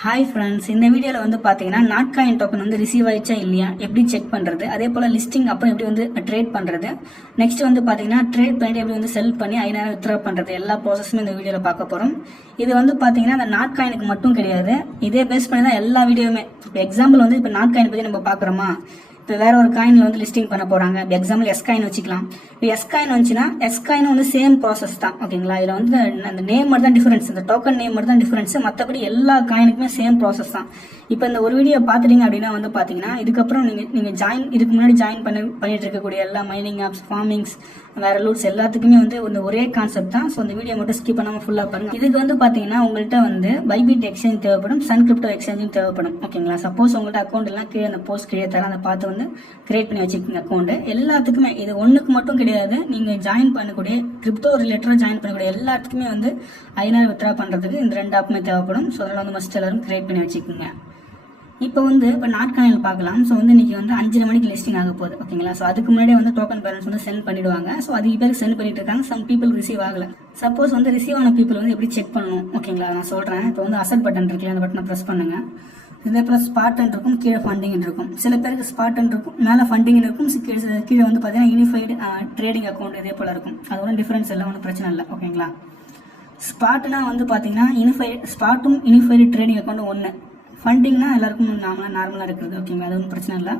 Hi friends, இந்த வீடியோவில் வந்து பார்த்தீங்கன்னா நாட்காயின் டோக்கன் வந்து ரிசீவ் ஆயிடுச்சா இல்லையா எப்படி செக் பண்ணுறது, அதே போல் லிஸ்டிங் அப்போ எப்படி வந்து ட்ரேட் பண்ணுறது, நெக்ஸ்ட் வந்து பார்த்தீங்கன்னா ட்ரேட் பண்ணிட்டு எப்படி வந்து செல் பண்ணி 5000 வித்ட்ரா பண்ணுறது, எல்லா ப்ராசஸுமே இந்த வீடியோவில் பார்க்க போகிறோம். இது வந்து பார்த்தீங்கன்னா அந்த நாட்காயினுக்கு மட்டும் கிடையாது, இதே பேஸ் பண்ணி தான் எல்லா வீடியோவுமே. இப்போ எக்ஸாம்பிள் வந்து இப்போ நாட்காயின் பற்றி நம்ம பார்க்குறோமா, இப்போ வேற ஒரு காயினில் வந்து லிஸ்டிங் பண்ண போகிறாங்க. இப்போ எக்ஸாம்பிள் எஸ் காயின் வச்சுக்கலாம். இப்போ எஸ் காயின் வந்துச்சுன்னா எஸ் காயின் வந்து சேம் ப்ராசஸ் தான், ஓகேங்களா. இதில் வந்து அந்த நேம் மட்டும் தான் டிஃபரன்ஸ், இந்த டோக்கன் நேம் மட்டும் தான் டிஃபரன்ஸ், மற்றபடி எல்லா காயினுக்குமே சேம் ப்ராசஸ் தான். இப்போ இந்த ஒரு வீடியோ பார்த்துட்டீங்க அப்படின்னா வந்து பார்த்தீங்கன்னா இதுக்கப்புறம் நீங்கள் இதுக்கு முன்னாடி ஜாயின் பண்ணிட்டு இருக்கக்கூடிய எல்லா மைனிங் ஆப்ஸ், ஃபார்மிங்ஸ், வேற லூட்ஸ் எல்லாத்துக்குமே வந்து ஒரே கான்செப்ட் தான். ஸோ இந்த வீடியோ மட்டும் ஸ்கிப் பண்ணாமல் ஃபுல்லாக பாருங்க. இதுக்கு வந்து பார்த்தீங்கன்னா உங்கள்கிட்ட வந்து பைபிட் எக்ஸ்சேஞ்ச் தேவைப்படும், சன் கிரிப்டோ எக்ஸ்சேஞ்சும் தேவைப்படும், ஓகேங்களா. சப்போஸ் உங்கள்கிட்ட அக்கௌண்ட் எல்லாம் கீழே அந்த போஸ்ட் கீழே தர அதை பார்த்து வந்து கிரியேட் பண்ணி வச்சுக்கோங்க அக்கௌண்ட். எல்லாத்துக்குமே இது ஒன்றுக்கு மட்டும் கிடையாது, நீங்கள் ஜாயின் பண்ணக்கூடிய கிரிப்டோ ரிலேட்டடாக ஜாயின் பண்ணக்கூடிய எல்லாத்துக்குமே வந்து 5000 வித்ட்ரா பண்ணுறதுக்கு இந்த 2 ஆப்புமே தேவைப்படும். ஸோ அதனால் வந்து மஸ்ட் எல்லாரும் கிரியேட் பண்ணி வச்சுக்கோங்க. இப்போ நாட்காயில் பார்க்கலாம். ஸோ வந்து இன்னைக்கு வந்து 5:30 மணிக்கு லிஸ்டிங் ஆக போகுது, ஓகேங்களா. ஸோ அதுக்கு முன்னாடியே வந்து டோக்கன் பேலன்ஸ் வந்து சென்ட் பண்ணிடுவாங்க. ஸோ அதிக பேருக்கு சென்ட் பண்ணிட்டு இருக்காங்க. சம் பீப்புள் ரிசீவ் ஆகல. சப்போஸ் வந்து ரிசீவ் ஆன பீப்புள் வந்து எப்படி செக் பண்ணணும், ஓகேங்களா, நான் சொல்றேன். இப்போ வந்து அசெட் பட்டன் இருக்குல்ல, அந்த பட்டனை ப்ரெஸ் பண்ணுங்க. இதே போல ஸ்பாட் இருக்கும், கீழே ஃபண்டிங் இருக்கும். சில பேருக்கு ஸ்பாட் இருக்கும், மேலே ஃபண்டிங் இருக்கும், கீழே வந்து பார்த்தீங்கன்னா யூனிஃபைடு ட்ரேடிங் அக்கௌண்ட் இதே போல இருக்கும். அது ஒன்றும் டிஃபரன்ஸ் இல்லை, ஒன்றும் பிரச்சனை இல்லை, ஓகேங்களா. ஸ்பாட்னா வந்து பார்த்தீங்கன்னா ஸ்பாட்டும் யூனிஃபைடு ட்ரேடிங் அக்கௌண்ட் ஒன்று. ஃபண்டிங்னா எல்லாருக்கும் நார்மலாக இருக்கிறது, ஓகேங்களா. அது ஒன்றும் பிரச்சனை இல்லை.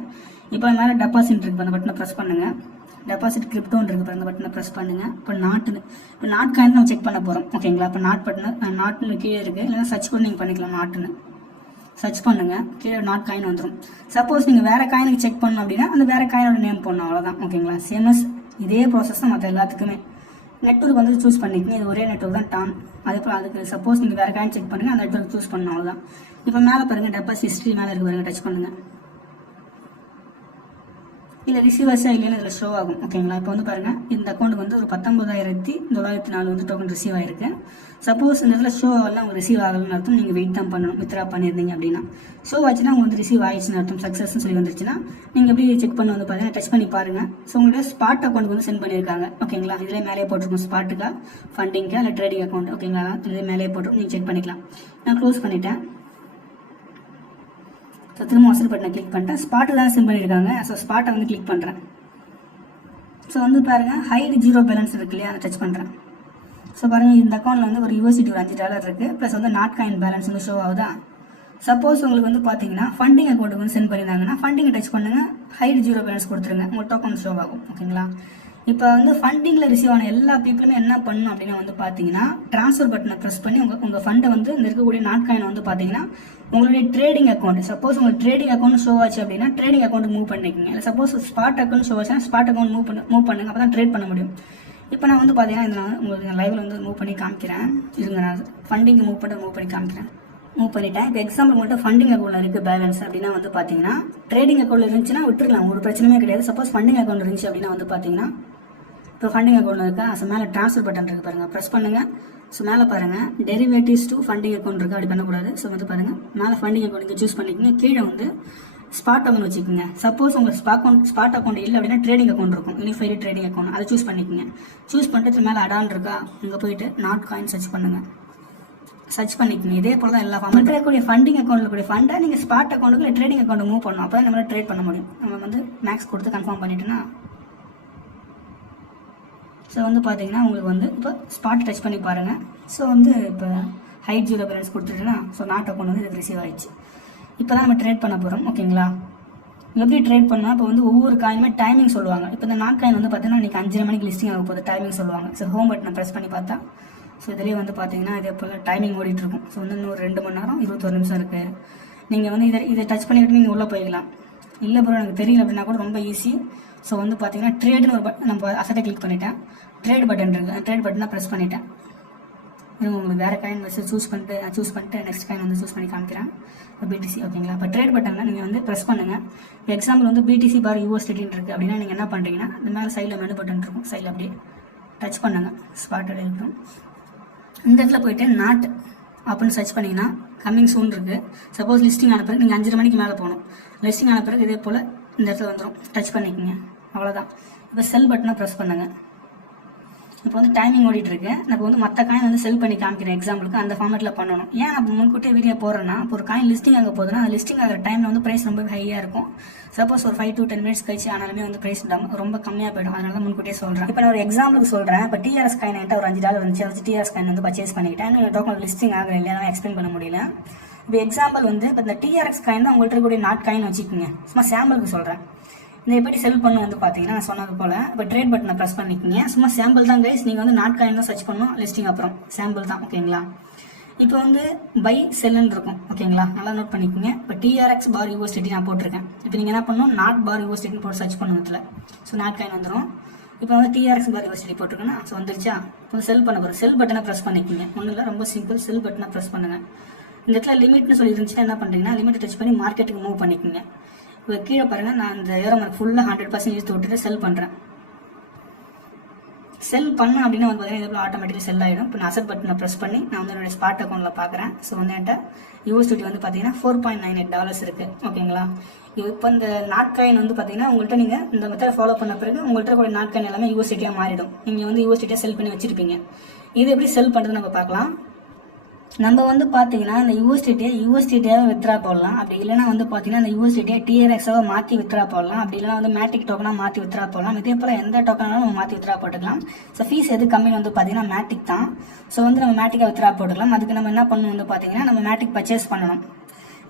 இப்போ மேலே டெபாசிட் இருக்கு, அந்த பட்டனை ப்ரெஸ் பண்ணுங்க. டெபாசிட் கிரிப்டோன்னு இருக்கு, அந்த பட்டனை ப்ரெஸ் பண்ணுங்க. இப்போ நாட் காயின் நம்ம செக் பண்ண போகிறோம், ஓகேங்களா. இப்போ நாட்டுன்னு கீழே இருக்கு, இல்லைன்னா சர்ச் பண்ணி நீங்கள் பண்ணிக்கலாம். நாட்டுன்னு சர்ச் பண்ணுங்க, கீழே நாட் காயின் வந்துடும். சப்போஸ் நீங்கள் வேற காயினுக்கு செக் பண்ணணும் அப்படின்னா அந்த வேற காயினோட நேம் போடணும், அவ்வளோதான், ஓகேங்களா. சேமஸ் இதே ப்ராசஸ் தான் மற்ற எல்லாத்துக்குமே. நெட்வொர்க் வந்து சூஸ் பண்ணிக்கங்க, இது ஒரே நெட்வொர்க் தான் டான். அதே போல் அதுக்கு சப்போஸ் நீங்கள் வேறு காயின் செக் பண்ணுங்க, அந்த நெட்வொர்க் சூஸ் பண்ணணும், அவ்வளோதான். இப்போ மேலே பாருங்கள், டெபாசிட் ஹிஸ்ட்ரி மேலே இருக்கு பாருங்க, டச் பண்ணுங்க. இல்லை ரிசீவர்ஸா இல்லைன்னு இதில் ஷோ ஆகும், ஓகேங்களா. இப்போ வந்து பாருங்க, இந்த அக்கௌண்ட் வந்து ஒரு 19,904 வந்து டோக்கன் ரிசீவ் ஆயிருக்கு. சப்போஸ் இந்த இடத்துல ஷோ ஆகலாம், உங்களுக்கு ரிசீவ் ஆகலன்னு அர்த்தம். நீங்கள் வெயிட் தான் பண்ணணும், வித்ரா பண்ணியிருந்தீங்க அப்படின்னா. ஷோ ஆச்சுன்னா உங்களுக்கு வந்து ரிசீவ் ஆயிடுச்சுன்னு அர்த்தம், சக்ஸஸ்ன்னு சொல்லி வந்துருச்சுன்னா நீங்கள் எப்படி செக் பண்ண வந்து பார்த்தீங்கன்னா டச் பண்ணி பாருங்க. ஸோ உங்களோட ஸ்பாட் அக்கௌண்ட் வந்து சென்ட் பண்ணியிருக்காங்க, ஓகேங்களா. இதிலே மேலே போட்டிருக்கும் ஸ்பாட்டுக்கா, ஃபண்டிங்கா, இல்லை ட்ரேடிங் அக்கௌண்ட், ஓகேங்களா. இதிலே மேலே போட்டிருக்கும், நீங்கள் செக் பண்ணிக்கலாம். நான் க்ளோஸ் பண்ணிட்டேன். ஸோ திரும்ப அசல் பட்டனை கிளிக் பண்ணிட்டேன். ஸ்பாட்டு தான் சென்ட் பண்ணியிருக்காங்க. ஸோ ஸ்பாட்டை வந்து கிளிக் பண்ணுறேன். ஸோ வந்து பாருங்கள், ஹைட் 0 பேலன்ஸ் இருக்கு இல்லையா, அதை டச் பண்ணுறேன். ஸோ பாருங்கள், இந்த அக்கௌண்ட்டில் வந்து ஒரு யூஎஸ்டி ஒரு $5 இருக்குது. ப்ளஸ் வந்து நாட் காயின் பேலன்ஸ் வந்து ஷோ ஆகுதா. சப்போஸ் உங்களுக்கு வந்து பார்த்தீங்கன்னா ஃபண்டிங் அக்கௌண்ட்டுக்கு வந்து சென்ட் பண்ணியிருந்தாங்கன்னா ஃபண்டிங்கை டச் பண்ணுங்க, ஹைட் 0 பேலன்ஸ் கொடுத்துருங்க, உங்கள் டோக்கன் ஷோ ஆகும், ஓகேங்களா. இப்போ வந்து ஃபண்டிங்கில் ரிசீவ் ஆன எல்லா பீப்புளுமே என்ன பண்ணணும் அப்படின்னா வந்து பார்த்தீங்கன்னா ட்ரான்ஸ்ஃபர் பட்டனை ப்ரெஸ் பண்ணி உங்கள் ஃபண்டை வந்து இந்த இருக்கக்கூடிய நாட்காயினை வந்து பார்த்தீங்கன்னா உங்களுடைய ட்ரேடிங் அக்கௌண்ட், சப்போஸ் உங்களுக்கு ட்ரேடிங் அக்கௌண்ட் ஷோ ஆச்சு அப்படின்னா ட்ரேடிங் அக்கௌண்ட் மூவ் பண்ணிக்கோங்க. இல்லை சப்போஸ் ஸ்பாட் அக்கௌண்ட் ஷோ ஆச்சுன்னா ஸ்பாட் அக்கௌண்ட் மூவ் பண்ணுங்க, அப்போ தான் ட்ரேட் பண்ண முடியும். இப்போ நான் வந்து பார்த்தீங்கன்னா இதில் உங்களுக்கு லைவில் வந்து மூவ் பண்ணி காமிக்கிறேன். இருங்க, நான் ஃபண்டிங் மூவ் பண்ணி காமிக்கிறேன். மூவ் பண்ணிட்டேன். இப்போ எக்ஸாம்பிள் மட்டும் ஃபண்டிங் அக்கௌண்ட்டில் இருக்குது பேலன்ஸ் அப்படின்னா வந்து பார்த்தீங்கன்னா ட்ரேடிங் அக்கௌண்ட்டில் இருந்துச்சுன்னா விட்டுருக்கலாம், ஒரு பிரச்சனையுமே கிடையாது. சப்போஸ் ஃபண்டிங் அக்கௌண்ட் இருந்துச்சு அப்படின்னா வந்து பார்த்தீங்கன்னா இப்போ ஃபண்டிங் அக்கௌண்ட்டில் இருக்கா, ஸோ மேலே ட்ரான்ஸ்ஃபர் பட்டன் இருக்குது பாருங்கள், ப்ரெஸ் பண்ணுங்கள். ஸோ மேலே பாருங்கள், டெரிவேட்டிவ்ஸ் டு ஃபண்டிங் அக்கௌண்ட் இருக்குது, அப்படி பண்ணக்கூடாது. ஸோ வந்து பாருங்கள், மேலே ஃபண்டிங் அக்கௌண்ட் இங்கே சூஸ் பண்ணிக்கோங்க. கீழே வந்து ஸ்பாட் அக்கௌண்ட் வச்சுக்கோங்க. சப்போஸ் உங்களுக்கு ஸ்பாட் அக்கௌண்ட் இல்லை அப்படின்னா ட்ரேடிங் அக்கௌண்ட் இருக்கும், யூனிஃபைடு ட்ரேடிங் அக்கௌண்ட், அதை சூஸ் பண்ணிக்கோங்க. சூஸ் பண்ணிட்டு மேலே அடான் இருக்கா, இங்கே போயிட்டு நாட் காயின் சர்ச் பண்ணுங்கள். சர்ச் பண்ணிக்கோங்க. இதே போல தான் எல்லா ஃபார்ம் இருக்கக்கூடிய ஃபண்டிங் அக்கௌண்ட்டில் கூடிய ஃபண்டை நீங்கள் ஸ்பாட் அக்கௌண்ட்டுக்கு இல்லை ட்ரேடிங் அக்கௌண்ட் மூவ் பண்ணணும், அப்போ தான் நம்மளால் ட்ரேட் பண்ண முடியும். நம்ம வந்து மேக்ஸ் கொடுத்து கன்ஃபார்ம் பண்ணிட்டோன்னா ஸோ வந்து பார்த்தீங்கன்னா உங்களுக்கு வந்து இப்போ ஸ்பாட் டச் பண்ணி பாருங்கள். ஸோ வந்து இப்போ ஹைட் 0 பேலன்ஸ் கொடுத்துட்டுன்னா ஸோ நாட் அக்கௌண்ட் வந்து இதுக்கு ரிசீவ் ஆயிடுச்சு. இப்போ தான் நம்ம ட்ரேட் பண்ண போகிறோம், ஓகேங்களா. எப்படி ட்ரேட் பண்ணால் இப்போ வந்து ஒவ்வொரு காயினுமே டைமிங் சொல்லுவாங்க. இப்போ இந்த நாட் காயின் வந்து பார்த்தீங்கன்னா இன்றைக்கி 5:30 மணிக்கு லிஸ்டிங் ஆக போகுது, டைமிங் சொல்லுவாங்க. ஸோ ஹோம் பட்டனை ப்ரெஸ் பண்ணி பார்த்தா ஸோ இதிலே வந்து பார்த்தீங்கன்னா இதே போல் டைமிங் ஓடிட்டுருக்கும். ஸோ வந்து இன்னும் 2 மணி நேரம் 21 நிமிஷம் இருக்குது. நீங்கள் வந்து இதை டச் பண்ணிக்கிட்டு நீங்கள் உள்ளே போய்க்கலாம். இல்லை ப்ரோ எனக்கு தெரியல அப்படின்னா கூட ரொம்ப ஈஸி. ஸோ வந்து பார்த்தீங்கன்னா ட்ரேடுன்னு ஒரு நம்ம அசட்டை கிளிக் பண்ணிட்டேன். ட்ரேட் பட்டன் இருக்குது, ட்ரேட் பட்டனை ப்ரெஸ் பண்ணிட்டேன். உங்களுக்கு வேறு காயின் வச்சு சூஸ் பண்ணிட்டு நெக்ஸ்ட் காயின் வந்து சூஸ் பண்ணி காமிக்கிறேன். பிடிசி, ஓகேங்களா. இப்போ ட்ரேட் பட்டனில் நீங்கள் வந்து ப்ரெஸ் பண்ணுங்கள். இப்போ எக்ஸாம்பிள் வந்து BTC பார் USDT இருக்குது அப்படின்னா நீங்கள் என்ன பண்ணுறீங்கன்னா இந்த மேலே சைடில் மெனு பட்டன் இருக்கும், சைடில் அப்படியே டச் பண்ணுங்கள். ஸ்பாட்டட் இருக்கும். இந்த இடத்துல போயிட்டு நாட் அப்படின்னு சர்ச் பண்ணிங்கன்னா கம்மிங் சூன் இருக்குது. சப்போஸ் லிஸ்டிங் ஆன பிறகு நீங்கள் 5:30 மணிக்கு மேலே போகணும். லிஸ்டிங் ஆன பிறகு இதே போல் இந்த இடத்துல வந்துடும், டச் பண்ணிக்கோங்க, அவ்வளோதான். இப்போ செல் பட்டனை ப்ரெஸ் பண்ணுங்கள். இப்போ வந்து டைமிங் ஓடிட்டு இருக்கு. நம்ம வந்து மற்ற காயின் வந்து செல் பண்ணி காமிக்கிறேன் எக்ஸாம்பிளுக்கு, அந்த ஃபார்மேட்ல பண்ணணும். ஏன் நம்ம முன்கூட்டியே வீடியோ போடுறேன்னா, இப்போ ஒரு காயின் லிஸ்டிங் ஆக போதுன்னா அந்த லிஸ்டிங் ஆகிற டைம்ல வந்து பிரைஸ் ரொம்ப ஹையா இருக்கும். சப்போஸ் ஒரு 5 to 10 மினிட்ஸ் கழிச்சு ஆனாலுமே வந்து பிரைஸ் ரொம்ப கம்மியாக போயிடும். அதனால தான் முன்கூட்டியே சொல்றேன். இப்போ நான் ஒரு எக்ஸாம்பிளுக்கு சொல்றேன். இப்போ டிஆர்எஸ் காயின் என்கிட்ட ஒரு $5 வந்துச்சு. அதை டிஆர்எஸ் காயின் வந்து பர்ச்சேஸ் பண்ணிக்கிட்டேன். டோக்கன் லிஸ்டிங் ஆகல இல்லையா, எக்ஸ்பிளைன் பண்ண முடியல. இப்போ எக்ஸாம்பிள் வந்து இப்போ இந்த டிஆர்எக்ஸ் காயின் தான் உங்கள்கிட்ட இருக்கக்கூடிய நாட் காயின் வச்சுக்கோங்க. சும்மா சாம்பிளுக்கு சொல்றேன். இந்த எப்படி செல் பண்ணு வந்து பார்த்தீங்கன்னா நான் சொன்னது போல இப்போ ட்ரேட் பட்டனை ப்ரெஸ் பண்ணிக்கிங்க. சும்மா சாம்பிள் தான் கைஸ். நீங்கள் வந்து நாட் காயின் தான் சர்ச் பண்ணணும் லிஸ்டிங் அப்புறம் சாம்பிள் தான். ஓகேங்களா? இப்போ வந்து பை செல்லுன்னு இருக்கும். ஓகேங்களா? நல்லா நோட் பண்ணிக்கோங்க. இப்போ டிஆர்எக்ஸ் பார் யூஎஸ்டிடி நான் போட்டிருக்கேன். இப்போ நீங்கள் என்ன பண்ணணும், நாட் பார் யூஎஸ்டிடின்னு போட்டு சர்ச் பண்ணுறதுல ஸோ நாட் காயின் வந்துடும். இப்போ வந்து டிஆர்எக்ஸ் பார் யூஎஸ்டிடி போட்டிருக்கேன்னா ஸோ வந்துருச்சா? இப்போ செல் பண்ண போகிறோம். செல் பட்டனை ப்ரெஸ் பண்ணிக்கோங்க. ஒன்றும் இல்லை, ரொம்ப சிம்பிள். செல் பட்டனை ப்ரெஸ் பண்ணுங்க. இந்த இடத்துல லிமிட்னு சொல்லி இருந்துச்சுன்னா என்ன பண்ணுறீங்கன்னா லிமிட் டச் பண்ணி மார்க்கெட்டுக்கு மூவ் பண்ணிக்கோங்க. இப்போ கீழே பாருங்க, நான் இந்த ஏரோ மார்க் ஃபுல்லாக 100% எடுத்து விட்டுட்டு செல் பண்ணுறேன். செல் பண்ண அப்படின்னா வந்து பார்த்தீங்கன்னா இது ஆட்டோமேட்டிக்கலி செல் ஆகிடும். இப்போ நான் அசெட் பட்டனை ப்ரெஸ் பண்ணி நான் வந்து என்னுடைய ஸ்பாட் அக்கௌண்ட்டில் பார்க்குறேன். ஸோ வந்து என்கிட்ட யூஎஸ்டிடி வந்து பார்த்தீங்கன்னா $4.98 இருக்குது. ஓகேங்களா? இப்போ இந்த நாட் காயின் வந்து பார்த்தீங்கன்னா உங்கள்கிட்ட நீங்கள் இந்த மெத்தட் ஃபாலோ பண்ண பிறகு உங்கள்கிட்ட கூட நாட் காயின் எல்லாமே யூஎஸ்டிடியாக மாறிடும். நீங்கள் வந்து யூஎஸ்டிடியாக செல் பண்ணி வச்சிருப்பீங்க. இது எப்படி செல் பண்ணுறது நம்ம பார்க்கலாம். நம்ம வந்து பார்த்தீங்கன்னா இந்த யூஎஸ்டிடியாக வித்ரா போடலாம். அப்படி இல்லைனா வந்து பார்த்தீங்கன்னா இந்த யூஎஸ்டிடியை டிஆர்எக்ஸாக மாற்றி வித்ரா போடலாம். அப்படி இல்லைனா வந்து மேட்டிக் டோக்கனாக மாற்றி வித்ரா போடலாம். இதே போல் எந்த டோக்கனாலும் நம்ம மாற்றி வித்ரா போட்டுக்கலாம். ஸோ ஃபீஸ் எது கம்மின்னு வந்து பார்த்தீங்கன்னா மேட்டிக் தான். ஸோ வந்து நம்ம மேட்டிக்காக வித்ரா போட்டுக்கலாம். அதுக்கு நம்ம என்ன பண்ணணும் வந்து பார்த்தீங்கன்னா நம்ம மேட்டிக் பர்ச்சேஸ் பண்ணணும்.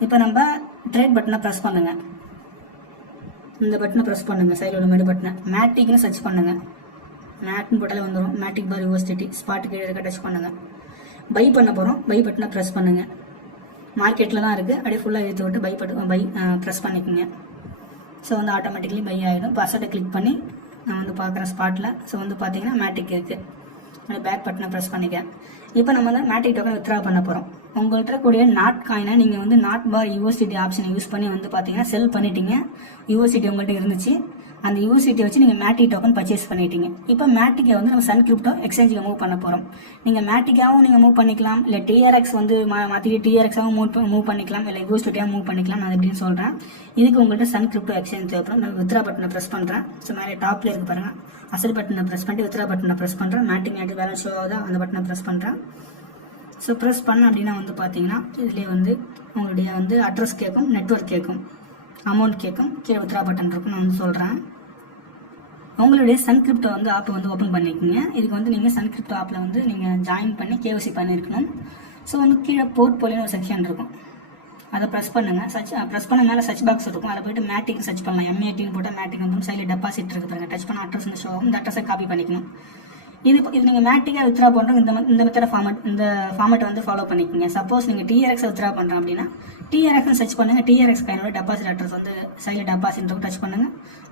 இப்போ நம்ம ட்ரேட் பட்டனை ப்ரெஸ் பண்ணுங்க. இந்த பட்டனை ப்ரெஸ் பண்ணுங்க, சைடில் உள்ள மெடு பட்டனை மேட்டிக்னு சர்ச் பண்ணுங்க. மேட்னு போட்டாலே வந்துடும். மேட்டிக் பார் யூஎஸ்டிடி ஸ்பாட் கீழே இருக்க டச் பண்ணுங்க. பை பண்ண போகிறோம். பை பட்டனை ப்ரெஸ் பண்ணுங்க. மார்க்கெட்டில் தான் இருக்குது. அப்படியே ஃபுல்லாக எடுத்து விட்டு பை ப்ரெஸ் பண்ணிக்கோங்க. ஸோ வந்து ஆட்டோமேட்டிக்கலி பை ஆகிடும். இப்போ அசட்டை கிளிக் பண்ணி நான் வந்து பார்க்குறேன் ஸ்பாட்டில். ஸோ வந்து பார்த்தீங்கன்னா மேட்டிக் இருக்குது. அப்படியே பேக் பட்டனை ப்ரெஸ் பண்ணிக்கிறேன். இப்போ நம்ம வந்து மேட்டிக் டோக்கன் வித்ரா பண்ண போகிறோம். உங்கள்கிட்ட கூடிய நாட் காயினை நீங்கள் வந்து நாட் பார் யூஎஸ்டிடி ஆப்ஷனை யூஸ் பண்ணி வந்து பார்த்தீங்கன்னா செல் பண்ணிட்டீங்க. யூஎஸ்டிடி உங்கள்கிட்ட இருந்துச்சு. அந்த யூஎஸ்டியை வச்சு நீங்கள் மேட்டிக் டோக்கன் பர்ச்சேஸ் பண்ணிட்டீங்க. இப்போ மேட்டிக்கை வந்து நம்ம சன் கிரிப்டோ எக்ஸ்சேஞ்சுக்கு மூவ் பண்ண போகிறோம். நீங்கள் மேட்டிக்காகவும் நீங்கள் மூவ் பண்ணிக்கலாம், இல்லை டிஆர்எக்ஸ் வந்து மாற்றிட்டு டிஆர்எக்ஸாகவும் மூவ் பண்ணிக்கலாம், இல்லை யூஎஸ்டியாக மூவ் பண்ணிக்கலாம். நான் எப்படின்னு சொல்கிறேன். இதுக்கு உங்கள்கிட்ட சன் கிரிப்டோ எக்ஸ்சேஞ்ச் தேவைப்படும். நான் வித்ரா பட்டனை ப்ரெஸ் பண்ணுறேன். ஸோ மேலே டாப்ல இருக்கு பாருங்க, அசல் பட்டனை ப்ரெஸ் பண்ணிட்டு வித்ரா பட்டனை ப்ரெஸ் பண்ணுறேன். மேட்டிக் பேலன்ஸ் ஷோ ஆகுதா அந்த பட்டனை ப்ரெஸ் பண்ணுறேன். ஸோ ப்ரெஸ் பண்ண அப்படின்னா வந்து பார்த்தீங்கன்னா இதுலேயே வந்து உங்களுடைய வந்து அட்ரஸ் கேட்கும், நெட்வொர்க் கேட்கும், அமௌண்ட் கேட்கும், கீழே வித்ரா பட்டன் இருக்கும். நான் வந்து சொல்கிறேன். உங்களுடைய சன் கிரிப்டோ வந்து ஆப் வந்து ஓப்பன் பண்ணிக்கோங்க. இதுக்கு வந்து நீங்கள் சன் கிரிப்டோ ஆப்பில் வந்து நீங்கள் ஜாயின் பண்ணி கேஒசி பண்ணியிருக்கணும். ஸோ வந்து கீழே போர்ட்ஃபோலியோன்னு ஒரு செக்ஷன் இருக்கும். அதை ப்ரெஸ் பண்ணுங்கள். ப்ரெஸ் பண்ண மேலே சர்ச் பாக்ஸ் இருக்கும். அதில் போய்ட்டு மேட்டிக் சர்ச் பண்ணலாம். MATன்னு போட்டால் மேட்டிக் வந்து சைடில் டெபாசிட் இருக்குது பாருங்க. டச் பண்ண அட்ரஸ் ஷோ ஆகும். இந்த அட்ரஸை காப்பி பண்ணிக்கணும். இது நீங்கள் மேட்டிக்காக வித்ரா பண்ணுறோம். இந்த மெத்தட ஃபார்மேட் வந்து ஃபாலோ பண்ணிக்கோங்க. சப்போஸ் நீங்கள் டிஆர்எக்ஸை வித்ரா பண்ணுறோம் அப்படின்னா டிஆர்எக்ஸ் சர்ச் பண்ணுங்க. டிஆர்எக்ஸ் காயினோட டெபாசிட் அட்ரஸ் வந்து சைடில் டெபாசிட் டச் பண்ணுங்க,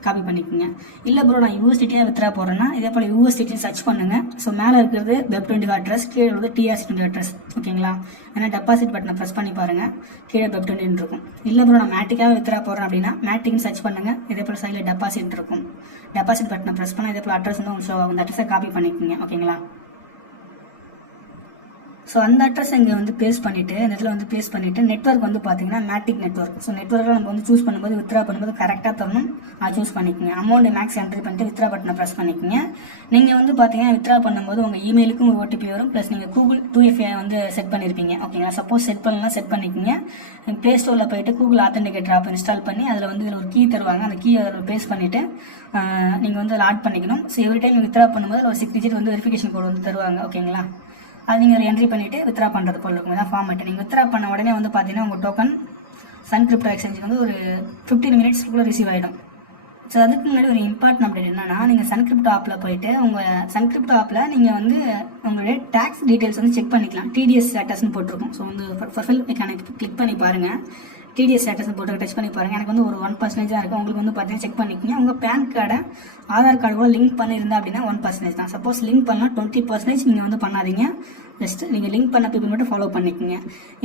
காப்பி பண்ணிக்கோங்க. இல்லை ப்ரோ நான் யூஎஸ்டிடியாக வித்ரா போடுறேன்னா இதே போல் யூஎஸ்டிடி சர்ச் பண்ணுங்க. ஸோ மேலே இருக்கிறது Web20 அட்ரஸ், கீழே உள்ளது TRC20 அட்ரஸ். ஓகேங்களா? ஏன்னா டெபாசிட் பட்டனை ப்ரெஸ் பண்ணி பாருங்க, கீழே Web20 இருக்கும். இல்லை ப்ரோ நான் மேட்டிக்காக வித்ரா போடுறேன் அப்படின்னா மேட்டிக்னு சர்ச் பண்ணுங்க. இதே போல் சைடில் டெபாசிட் இருக்கும். டெபாசிட் பட்டனை ப்ரெஸ் பண்ணால் இதே போல் அட்ரஸ் வந்து உங்களுக்கு ஷோ ஆகும். அந்த அட்ரஸை காப்பி பண்ணிக்கோங்க. ஓகேங்களா? ஸோ அந்த அட்ரஸ் இங்கே வந்து பேஸ்ட் பண்ணிவிட்டு நெட்டில் வந்து பேஸ்ட் பண்ணிவிட்டு நெட்வொர்க் வந்து பார்த்தீங்கன்னா மேட்டிக் நெட்வொர்க். ஸோ நெட்வொர்க்கில் நம்ம வந்து சூஸ் பண்ணும்போது வித்ரா பண்ணும்போது கரெக்டாக தரணும். அதை சூஸ் பண்ணிக்கோங்க. அமௌண்ட் மேக்ஸ் என்ட்ரி பண்ணிட்டு வித்ரா பட்டனை ப்ரெஸ் பண்ணிக்கோங்க. நீங்கள் வந்து பார்த்தீங்கன்னா வித்ரா பண்ணும்போது உங்கள் இமெயிலுக்கும் ஒரு OTP வரும். ப்ளஸ் நீங்கள் கூகுள் 2FA வந்து செட் பண்ணியிருப்பீங்க. ஓகேங்களா? சப்போஸ் செட் பண்ணலாம் செட் பண்ணிக்கோங்க. ப்ளே ஸ்டோரில் போயிட்டு கூகுள் ஆத்தென்டிகேட்டர் ஆப் இன்ஸ்டால் பண்ணி அதில் வந்து இதில் ஒரு கீ தருவாங்க. அந்த கீ அதில் பேஸ்ட் பண்ணிவிட்டு நீங்கள் வந்து அதில் ஆட் பண்ணிக்கணும். ஸோ எவ்ரி டைம் வித்ரா பண்ணும்போது ஒரு 6 டிஜிட் வந்து வெரிஃபிகேஷன் கோட் வந்து தருவாங்க. ஓகேங்களா? அது நீங்கள் ஒரு என்ட்ரி பண்ணிவிட்டு வித்ரா பண்ணுறது போல் இருக்கும். இதான் ஃபார்மேட். நீங்கள் வித்ரா பண்ண உடனே வந்து பார்த்தீங்கன்னா உங்கள் டோக்கன் சன் கிரிப்டோ எக்ஸ்சேஞ்சுக்கு வந்து ஒரு 15 மினிட்ஸ்க்குள்ளே ரிசீவ் ஆகிடும். ஸோ அதுக்கு முன்னாடி ஒரு இம்பார்ட்டன் அப்டேட் என்னன்னா, நீங்கள் சன் கிரிப்டோ ஆப்பில் போயிட்டு உங்கள் சன் கிரிப்டோ ஆப்பில் நீங்கள் வந்து உங்களுடைய டேக்ஸ் டீட்டெயில்ஸ் வந்து செக் பண்ணிக்கலாம். TDS ஸ்டேட்டஸ்னு போட்டிருக்கும். ஸோ வந்து ப்ரொஃபைல் கிளிக் பண்ணி பாருங்கள். TDS ஸ்டேட்டஸ் போட்டு டச் பண்ணி பாருங்கள். எனக்கு வந்து ஒரு 1% தான் இருக்குது. உங்களுக்கு வந்து பார்த்தீங்கன்னா செக் பண்ணிக்கோங்க. உங்கள் பேன் கார்டை ஆதார் கார்டு கூட லிங்க் பண்ணியிருந்தா அப்படின்னா 1% தான். சப்போஸ் லிங்க் பண்ணால் 20% நீங்கள் வந்து பண்ணாதீங்க. ஜஸ்ட் நீங்கள் லிங்க் பண்ண பீப்பிள் மட்டும் ஃபாலோ பண்ணிக்கோங்க.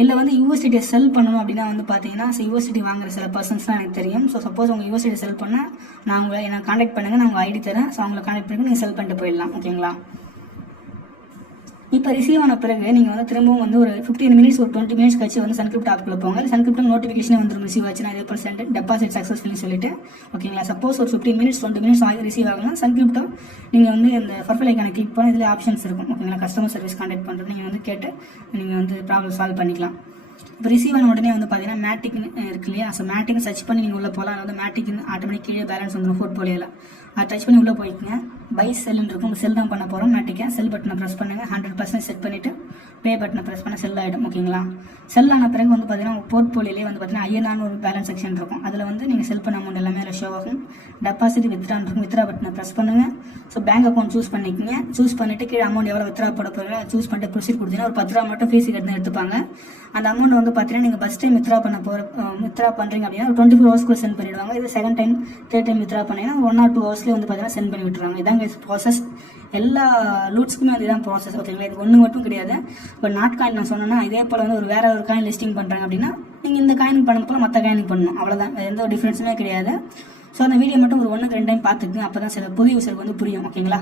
இல்லை வந்து யூஎஸ்டிடியை செல் பண்ணணும் அப்படின்னா வந்து பார்த்தீங்கன்னா யூஎஸ்டிடி வாங்குற சில பர்சன்ஸ்லாம் எனக்கு தெரியும். ஸோ சப்போஸ் உங்கள் யூஎஸ்டிடி செல் பண்ணால் நான் உங்களை என்ன கான்டாக்ட் பண்ணுங்கள். நான் உங்கள் ஐடி தரேன். ஸோ அவங்களை கான்டாக்ட் பண்ணி நீங்கள் செல் பண்ணிட்டு போயிடலாம். ஓகேங்களா? இப்போ ரிசீவ் ஆன பிறகு நீங்கள் வந்து திரும்பவும் வந்து ஒரு 15 மினிட்ஸ் ஒரு 20 மினிட்ஸ் கழிச்சு வந்து சன்கிரிப்ட் ஆப்க்குள்ள போங்க. சன்கிரிப்ட் நோட்டிஃபிகேஷனே வந்துடும் ரிசீவ் ஆச்சுன்னா அதே போல் சென்ட் டெபாசிட் சக்ஸஸ்ஃபுல்னு சொல்லிட்டு ஓகேங்களா. சப்போஸ் ஒரு 15 மினிட்ஸ் 20 மினிட்ஸ் ஆகி ரிசீவ் ஆகலாம் சன்கிரிப்டும் நீங்கள் வந்து இந்த ப்ரொஃபைல் ஐக்கானை கிளிக் பண்ணி இதில் ஆப்ஷன்ஸ் இருக்கும் ஓகேங்களா. கஸ்டமர் சர்வீஸ் கான்டாக்ட் பண்ணுறது நீங்கள் வந்து கேட்டு நீங்கள் வந்து ப்ராப்ளம் சால்வ் பண்ணிக்கலாம். இப்போ ரிசீவ் ஆன உடனே வந்து பார்த்தீங்கன்னா மேட்டிக்னு இருக்கு இல்லையா. ஸோ மேட்டிக் சர்ச் பண்ணி நீங்கள் உள்ளே போகலாம். அதாவது மேட்டிக்னு ஆட்டோமேட்டிக் கீழே பேலன்ஸ் வந்துடும் போர்ட்ஃபோலியோவில். அதை டச் பண்ணி உள்ளே போய்க்குங்க. பை செல்லுன்னு இருக்கும். செல் தான் பண்ண போகிறோம். மேட்டிக்கை செல் பட்டனை ப்ரெஸ் பண்ணுங்க. 100% செட் பண்ணிவிட்டு பே பட்டனை ப்ரெஸ் பண்ண செல் ஆகிடும் ஓகேங்களா. செல் ஆன பிறகு வந்து பார்த்தீங்கன்னா போர்ட்ஃபோலியோலே வந்து பார்த்தீங்கன்னா ஐஎன்ஆர்னு ஒரு பேலன்ஸ் செக்ஷன் இருக்கும். அதில் வந்து நீங்கள் செல் பண்ண அமௌண்ட் எல்லாமே அதில் ஷோ ஆகும். டெபாசிட் வித்ட்ரான் இருக்கும். வித்ரா பட்டனை ப்ரெஸ் பண்ணுங்க. ஸோ பேங்க் அக்கௌண்ட் சூஸ் பண்ணிக்கோங்க. சூஸ் பண்ணிட்டு கீழே அமௌண்ட் எவ்வளோ வித்ரா போட போகிறீங்களோ சூஸ் பண்ணிட்டு ப்ரொசீட் கொடுத்தீங்கன்னா ஒரு 10 ரூபா மட்டும் ஃபீஸ் கட்டி எடுத்துப்பாங்க. அந்த அமௌண்ட் வந்து பார்த்தீங்கன்னா நீங்கள் ஃபஸ்ட் டைம் வித்ரா பண்ணுறீங்க அப்படின்னா ஒரு 24 ஹவர்ஸ்க்குள்ள சென்ட் பண்ணிவிடுவாங்க. இது second time third time withdraw பண்ணிங்கன்னா 1 or 2 ஹவர்ஸ்லேயே வந்து பார்த்தீங்கன்னா சென்ட் பண்ணி விட்டுருவாங்க. இதாங்க ப்ராசஸ். எல்லா லூட்ஸ்க்குமே அதுதான் ப்ராசஸ் ஓகேங்களா. இது ஒன்று மட்டும் கிடையாது. இப்போ நாட் காயின் நான் சொன்னேன்னா இதே போல் வந்து ஒரு வேற ஒரு காயின் லிஸ்டிங் பண்ணுறாங்க அப்படின்னா நீங்கள் இந்த காயினுக்கு பண்ண போல மற்ற காயினுக்கு பண்ணணும். அவ்வளோதான், எந்த ஒரு டிஃப்ரென்ஸுமே கிடையாது. ஸோ அந்த வீடியோ மட்டும் ஒரு 1க்கு 2 டைம் பார்த்துக்குங்க. அப்போ தான் சில புது யூஸருக்கு வந்து புரியும் ஓகேங்களா.